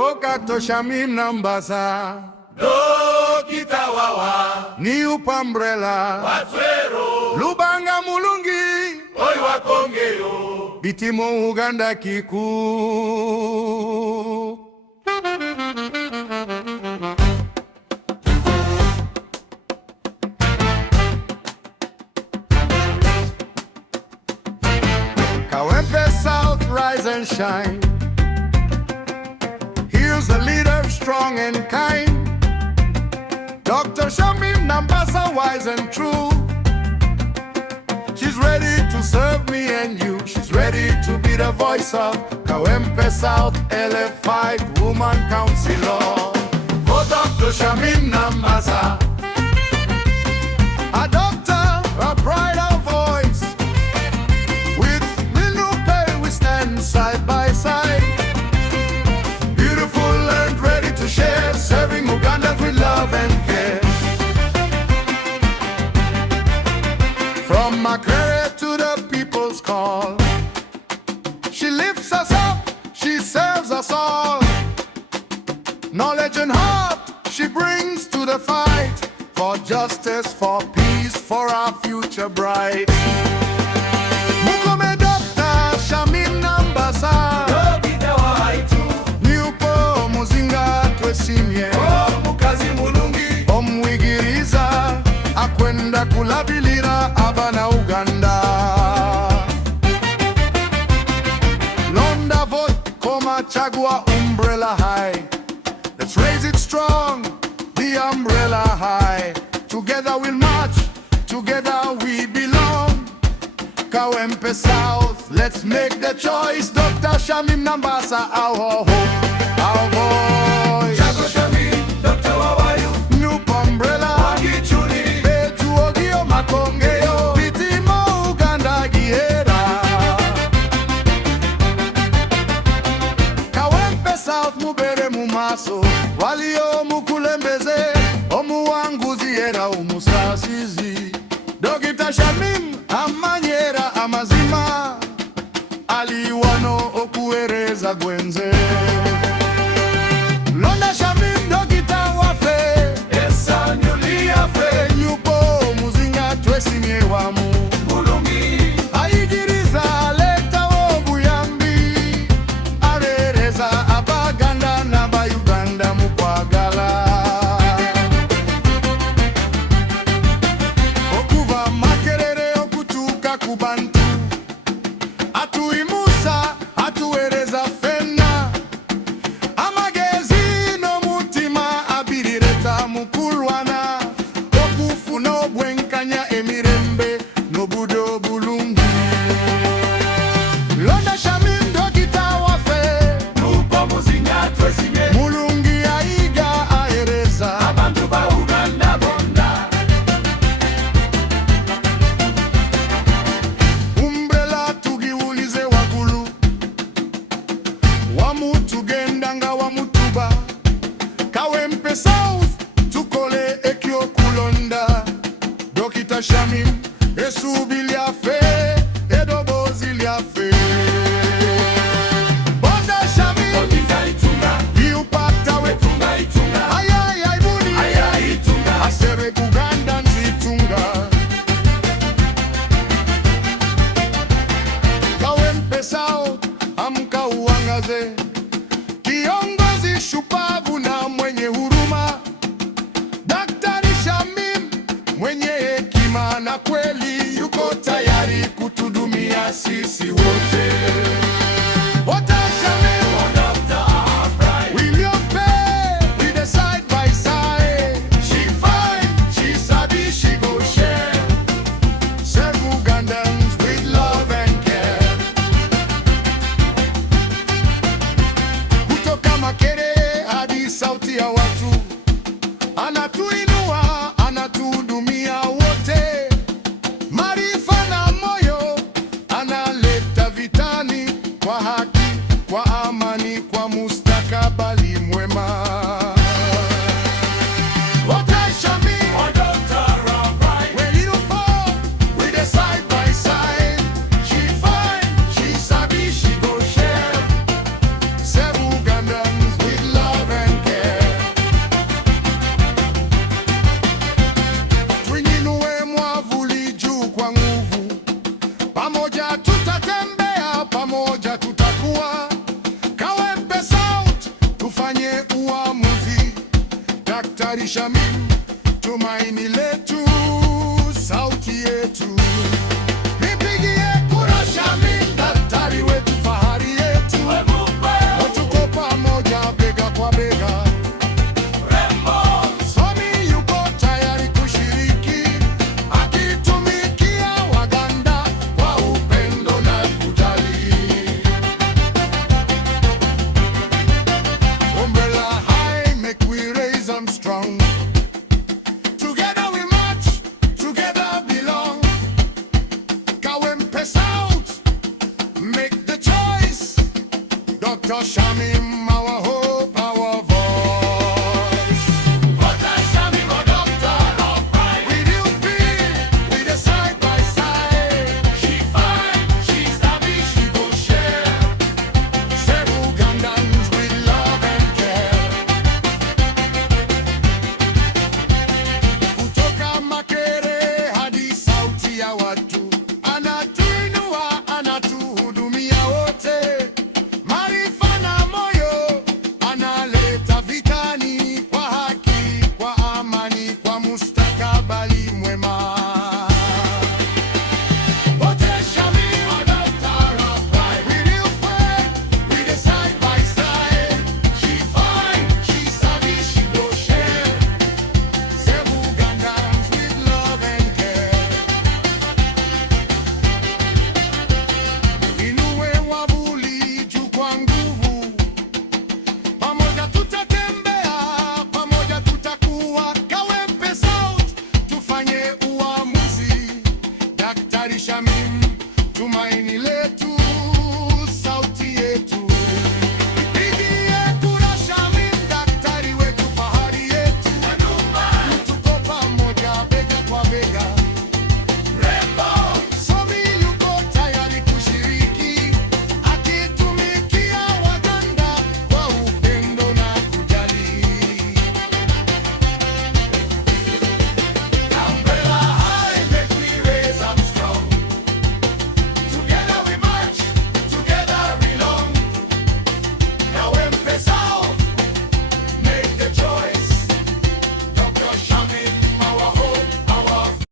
Okato Shamim Nambasa Dokita wawa New Pambrella Watwero Lubanga Mulungi Oi wakongeyo Bitimo Uganda Kiku Kawempe South, rise and shine. Here's a leader strong and kind, Dr. Shamim Nambasa, wise and true. She's ready to serve me and you. She's ready to be the voice of Kawempe South LF5 Woman Councilor. For Dr. Shamim Nambasa, a doctor, a pride, a voice. With Minupe we stand side by side, beautiful and ready to share, serving Ugandans with love and care. From Makerere to the people's call, she lifts us up, she serves us all. Knowledge and heart she brings to the fight, for justice, for peace, for our future bright. Mukome Dr. Shamim Nambasa Dokita waitu Niupo muzinga twesimye Mukazi mulungi Omwigiriza akwenda kulabilira abana Uganda. Londa vote koma chagua umbrella high. Let's raise it strong, the umbrella high. Together we'll march, together we belong. Kawempe South, let's make the choice. Dr. Shamim Nambasa, our hope, our voice. Chago Shamim, Dr. Wawayu New Pambrella Wakichuli Betu Ogio Makongeyo Bitimo Uganda Giera. Kawempe South mubere mumaso, walio mukulembeze, omuwanguzi era umusasizi. Dokita Shamim amanyera amazima, aliwano okuereza gwenze. Londa Shamim Dokita wafe, Esa nyulia fe nyupo muzinga twesimye wamu. mulungi Ayigiriza leta obuyambi, arereza abaganda n'abayuganda mukwagala. Okuva Makerere okutuuka ku bantu, atuyimusa atuweereza ffenna. Amagezi n'omutima abirireta mu kulwana, okufuna obwenkanya emirembe n'obudde obulungi. Londa Shamim Dokita waffe, Nupo muzinga twesimye mulungi ayiga ahereza. Abantu ba Uganda bonna Umbrella tugiwulize waggulu, wamu tugenda nga wamutuba. Kawempe South tukole ekyokulonda. Dokita Shamim essuubi lyaffe, eddoboozi lyaffe. Bonda Shamim Dokita itunga liupatawe Tunga itunga ayayaibuni Aya itunga asere Buganda nzitunga. Kawempe South amka uangaze, kiongozi shupavu na mwenye huruma. Daktari Shamim mwenye hekima na kweli, yuko tayari kutudumia sisi wote. Dr. Shamim, Dr. Albright William Pay, we dey side by side. She fine, she sabi, she go share. Serve Ugandans with love and care. Kutoka Makerere hadi sauti ya watu, anatuinua, anatuhudumia Dr. Shamim, our hope, our voice. Dr. Shamim, our doctor of pride. With you be, we the side by side. She fine, she sabi, she go share. Save Ugandans with love and care. Kutoka Makere hadi sauti ya watu, anatuinua, anatuhudumia wote. Maarifa na moyo analeta vitani, kwa haki, kwa amani, kwa mustakabali mwema. Dr. Shamim, our doctor of pride. With you pray, we the side by side. She fine, she sabi, she go share. Save Ugandans with love and care. Inue wavuli juu kwa nguvu, pamoja tutatembea, pamoja tutakuwa. Kawempe South, tufanye uamuzi. Daktari Shamim, tumaini